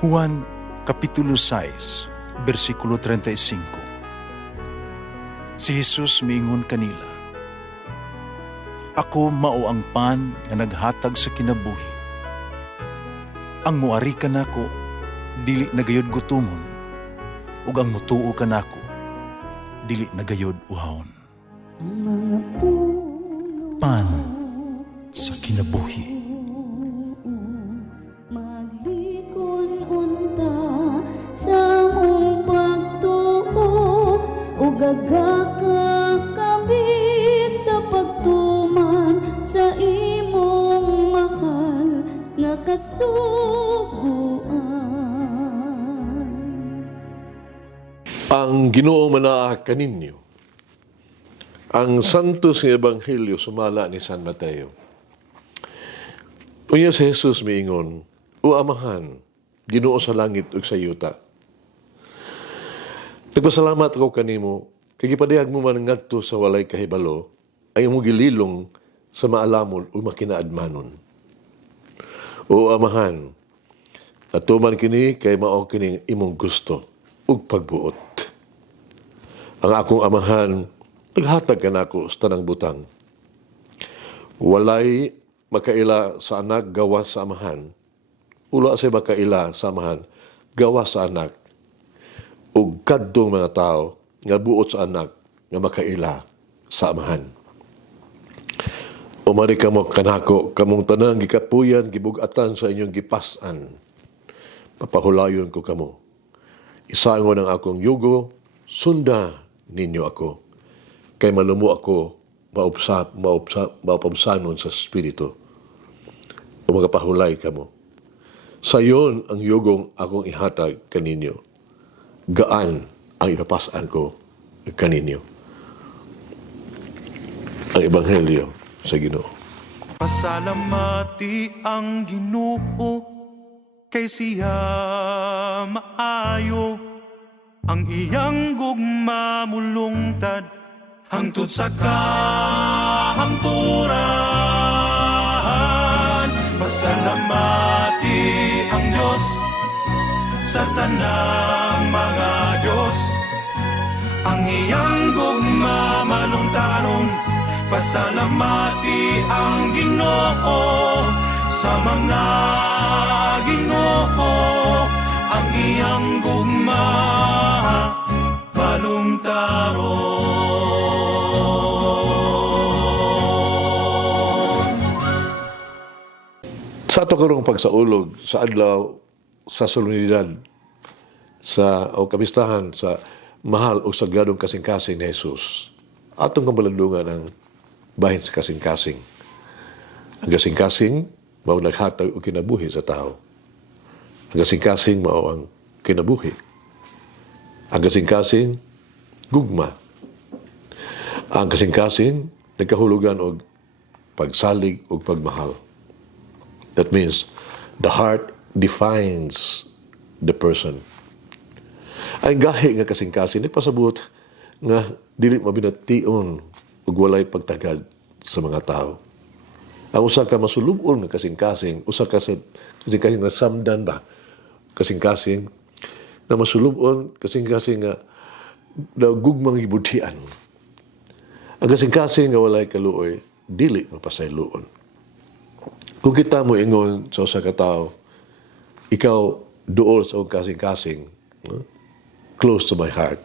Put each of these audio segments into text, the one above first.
Juan Kapitulo 6, versikulo 35. Si Jesus miingon kanila, "Ako mao ang pan nga naghatag sa kinabuhi. Ang muari kanako dili nagayod gutomon, ug ang mutuo kanako dili nagayod uhawon." Ang mga puno Pan sa kinabuhi. maglikon unta sa mong pagtuo ug gagakabi sa pagtuman sa imong mahal nga kasuguan. Ang Ginoo manaa kaninyo. Ang Santos nga Ebanghelyo sumala ni San Mateo. Unya si Jesus miingon, "O Amahan, Ginoo sa langit ug sa yuta. Nagpasalamat ako kanimo, kay gipadayag mo man ngadto sa walay kahibalo, ay imong gililong sa maalamon ug makinaadmanon. O Amahan, atuman kini kay mao kining imong gusto ug pagbuot. Ang akong Amahan, naghatag ka nako sa tanang butang. Walay makaila sa anak gawas sa amahan. Ula sa makaila sa amahan gawas sa anak. Ug kadtong mga tao nga buot sa anak nga makaila sa amahan. Umari kamo kanako kamong tanang gikapuyan gibug-atan sa inyong gipas-an. Papahulayon ko kamo. Isangon ang akong yugo, sunda ninyo ako. Kay malumo ako maupabsanon sa Espiritu. O magapahulay ka mo. Sayon ang yugong akong ihatag kaninyo. Gaan ang ipapasan ko kaninyo. Ang Ebanghelyo sa Ginoo. Pasalamati ang Ginoo kay siya maayo, ang iyang gugma mulungtad hangtod sa kahangturan. Pasalamati ang Diyos sa tanang mga Diyos, ang iyang gugma malungtaron. Pasalamati ang Ginoo sa mga Ginoo, ang iyang gugma malungtaron. Sa ato karong pagsaulog sa adlaw sa solemnidad sa o kapistahan sa mahal o sagradong kasing-kasing ni Jesus, atong kamalandungan ang bahin sa kasing-kasing. Ang kasing-kasing mao naghatag og kinabuhi sa tao. Ang kasing-kasing mao ang kinabuhi. Ang kasing-kasing gugma. Ang kasing-kasing nagkahulugan og pagsalig ug pagmahal. That means the heart defines the person. Ang gahi nga kasing-kasing nagpasabot nga dili mabination ug walay pagtagad sa mga tao. Ang usa ka masulubon nga kasing-kasing, usa ka sa kasing-kasing nga samdan ba, kasing-kasing na masulubon, kasing-kasing nga gugmang gibudhian. Ang kasing-kasing nga walay kaluoy, dili mapasayloon. Kung kita mo ingon sa usa ka tawo, ikaw duol sa kasing-kasing, no? Close to my heart,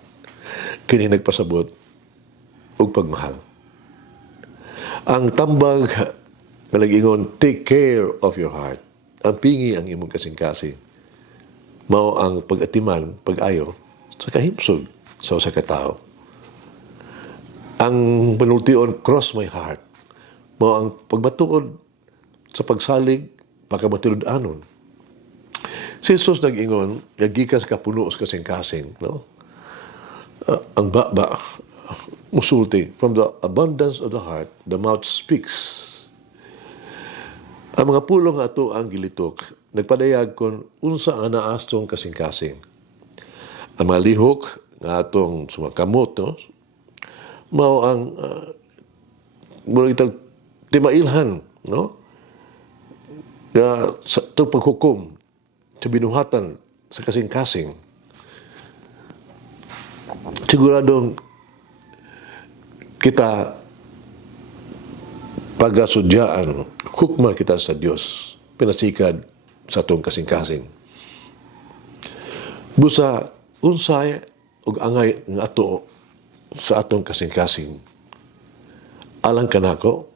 kini nagpasabot og pagmahal. Ang tambag nga nag-ingon, take care of your heart. Ang pingi ang imong kasing-kasing. Mao ang pag-atiman, pag-ayo sa kahimsog sa usa ka tawo. Ang panultion, cross my heart. Mao ang pagmatuod sa pagsalig, pagkamatilud-anon. Si Jesus nag-ingon, nagikas ka puno sa kasing-kasing. No? Ang baba, musulti, from the abundance of the heart, the mouth speaks. Ang mga pulong ato ang gilitok, nagpadayag kon unsa ang naastong kasing-kasing. Ang mga lihok nga atong sumakamot, no? Mao ang mula itang timailhan, no? Sa itong paghukom sa binuhatan sa kasing-kasing. Siguradong kita pagasudyaan, hukman kita sa Dios, pinasikad sa atong kasing-kasing. Busa, unsay ug angay nga ato sa atong kasing-kasing. Alang kanako,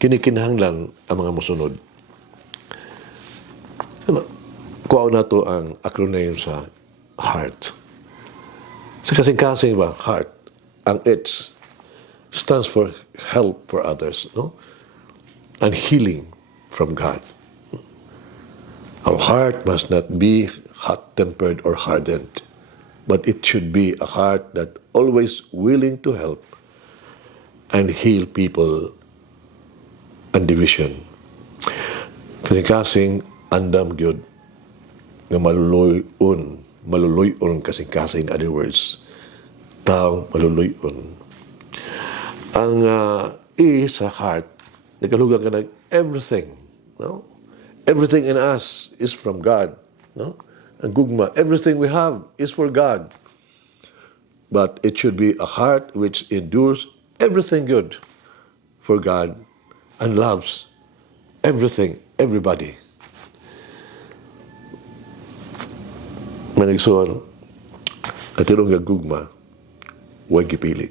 kinikinahanglan ang mga musunod. Kuha na to ang acronym sa HEART. Sa kasing-kasing ba, HEART, ang H stands for help for others, no? And healing from God. Our heart must not be hot-tempered or hardened, but it should be a heart that always willing to help and heal people and division. Kasing-kasing andam gyud nga maluluyon kasing-kasing, in other words, tao maluluyon. Ang E sa heart, nagkalugan ka ng everything. No? Everything in us is from God. No? Ang gugma, everything we have is for God. But it should be a heart which endures everything good for God and loves everything, everybody. Manigsuon, at irong gugma, huwag gipili.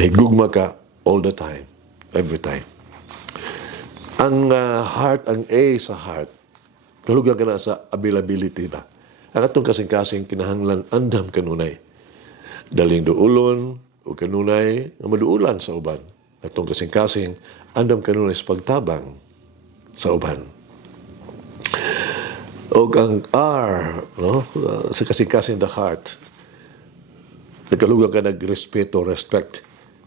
May gugma ka all the time, every time. Ang heart, ang A sa heart, kalugan ka na sa availability ba? Ang atong kasing-kasing kinahanglan andam kanunay. Daling duulon o kanunay nga maduulan sa uban. Atong kasing-kasing andam kanunay sa pagtabang sa uban. O ang R, no? Sa kasing-kasing the heart, nagkalugan ka nagrespeto, respect.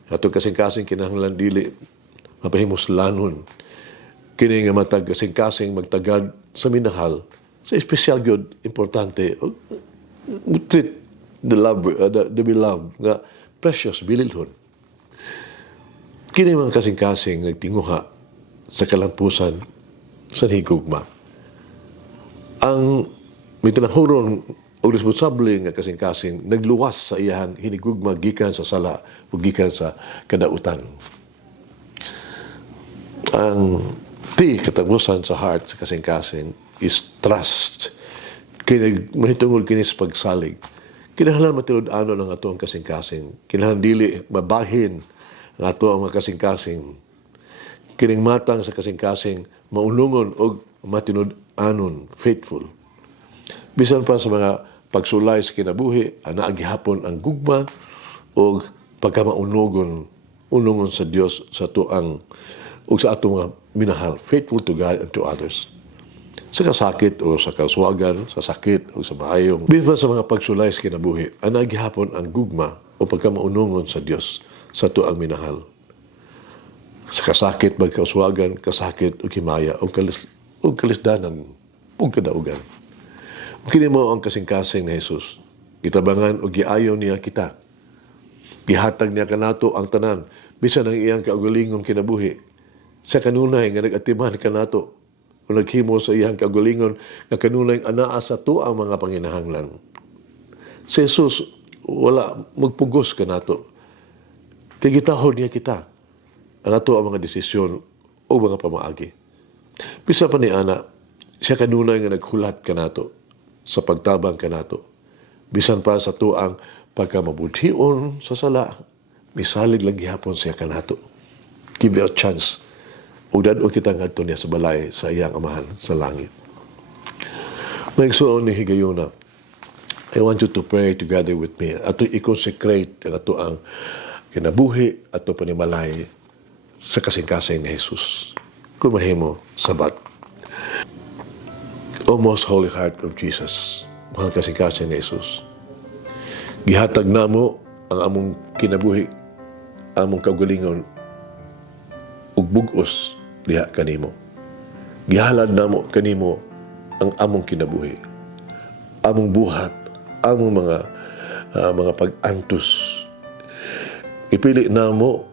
Atong kasing-kasing kinahanglan dili mapahimuslanon. Kini nga matag kasing-kasing magtagad sa minahal sa espesyal gyud importante treat the love the beloved nga precious bililhon. Kini mga kasing-kasing nagtinguha sa kalampusan sa higugma. Ang mitinahuron o responsable nga kasing-kasing nagluwas sa iyahan hinigugma gikan sa sala o gikan sa kadautan. Ang T katapusan sa heart sa kasing-kasing is trust. Kini mahitungod kini sa pagsalig. Kinahanglan matilud-ano ng ato ang kasing-kasing. Kinahanglan dili mabahin ang ato ang mga kasing-kasing. Kining matang sa kasing-kasing maunungon o matinud-anon, faithful. Bisan pa sa mga pagsulay sa kinabuhi, ana gihapon ang gugma o pagkamaunugon sa Dios sa tuang o sa atong mga minahal, faithful to God and to others. Sa kasakit o sa kaswagan, sa sakit o sa maayong, bisan pa sa mga pagsulay sa kinabuhi, ana gihapon ang gugma o pagkamaunungon sa Dios sa tuang minahal. Sa kasakit, magkaswagan, kasakit o kimaya o kalisdanan o kadaugan. Kini mo ang kasing-kasing ni Jesus. Gitabangan o giayon niya kita. Gihatag niya kanato ang tanan, bisan ang iyang kaugalingong kinabuhi. Sa kanunay nga nag-atiman kanato o naghimo sa iyang kaugalingon nga kanunay anaa sa tuang mga panginahanglan. Si Jesus wala magpugos kanato. Kay gitahod niya kita ang ato ang mga desisyon o mga pamaagi. Bisa pa ni ana, siya kanunay nga naghulat kanato sa pagtabang kanato. Bisan pa sa tuang pagkamabudhion sa sala, misalig lang gihapon siya kanato. Give you a chance. O dadto kita ngadto niya sa balay sa iyang amahan sa langit. Nagsuon ni higayuna, I want you to pray together with me. Ato i-consecrate ang ato ang kinabuhi ato panimalay sa kasing-kasing ni Jesus. Kumahimo sabat. O most holy heart of Jesus, mahal kasing-kasing ni Jesus, gihatag namo ang among kinabuhi, among kaugalingon ug bug-os diha kanimo. Gihalad namo kanimo ang among kinabuhi, among buhat, among mga pag-antos. Ipili namo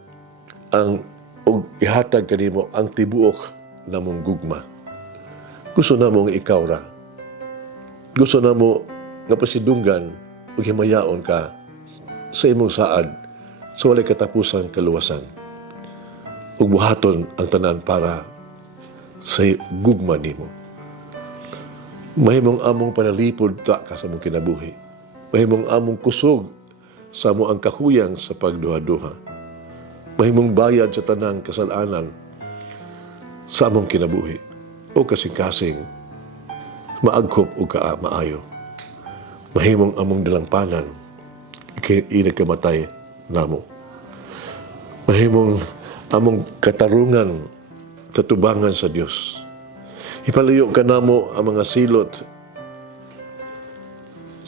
ang ug ihatag kanimo ang tibuok namong gugma. Gusto na mo nga ikaw ra. Gusto na mo nga pasidunggan o himayaon ka sa imong saad sa walay katapusang kaluwasan. Ug buhaton ang tanan para sa gugma nimo. Mahimong among panalipod ta ka sa mong kinabuhi. Mahimong among kusog sa mo ang kahuyang sa pagduha-duha. Mahimong bayad sa tanang kasalanan sa among kinabuhi. O kasing-kasing maagkop o maayo. Mahimong among dalangpanan inagkamatay namo. Mahimong among katarungan tatubangan sa Dios. Ipalayo ka namo ang mga silot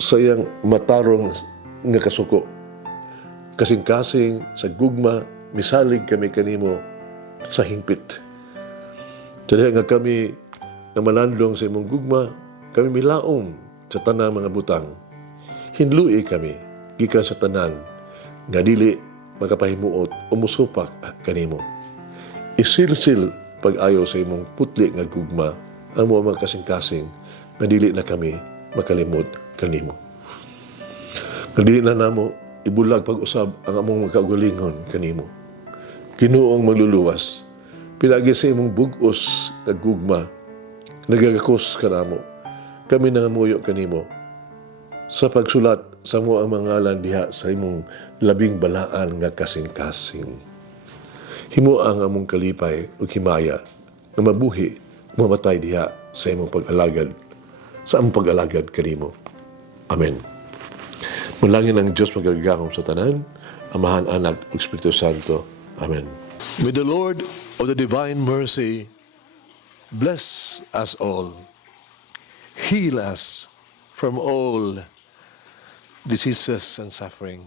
sa iyang matarong nga kasuko. Kasing-kasing sa gugma, misalig kami kanimo sa hingpit. Dahil nga kami na malandong sa imong gugma, kami milaom sa tanang mga butang. Hinlui kami, gikan sa tanan, nga dili makapahimuot o musupak kanimo. Isilsil pag-ayo sa imong putli nga gugma, ang mga kasing-kasing, nga dili na kami makalimot kanimo. Nga dili na namo, ibulag pag-usab ang among magkaugalingon kanimo. Ginuong magluluwas, pinagi sa imong bugos na gugma, nagagakos ka namo, kami nangamuyo kanimo, sa pagsulat sa mo ang mga ngalan diha sa imong labing balaan nga kasing-kasing. Himo ang among kalipay o himaya na mabuhi, mamatay diha sa imong pag-alagad, sa among pag-alagad kanimo. Amen. Mulangin ang Diyos magagahom sa tanan, Amahan, Anak, ug Espiritu Santo. Amen. May the Lord of the divine mercy bless us all, heal us from all diseases and suffering.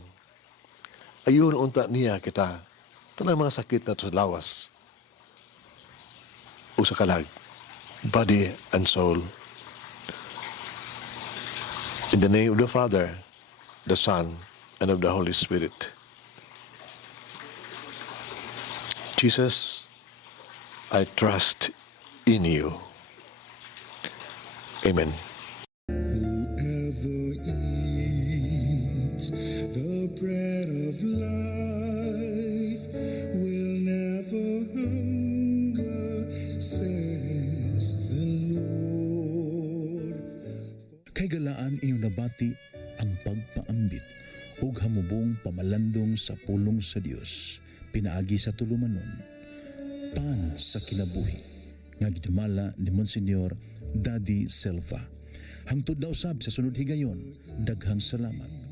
Ayun unta niya kita, tanang mga sakit na sa lawas o sa kalag, body and soul. In the name of the Father, the Son, and of the Holy Spirit. Jesus, I trust in you. Amen. Whoever eats the bread of life will never hunger, says the Lord. Kay galaan inyong nabati ang pagpaambit ug hamubong pamalandong sa pulong sa Dios pinaagi sa tulumanon pan sa kinabuhi nga gidumala ni Monsignor Daddy Silva. Hangtod na usab sa sunod higayon, daghang salamat.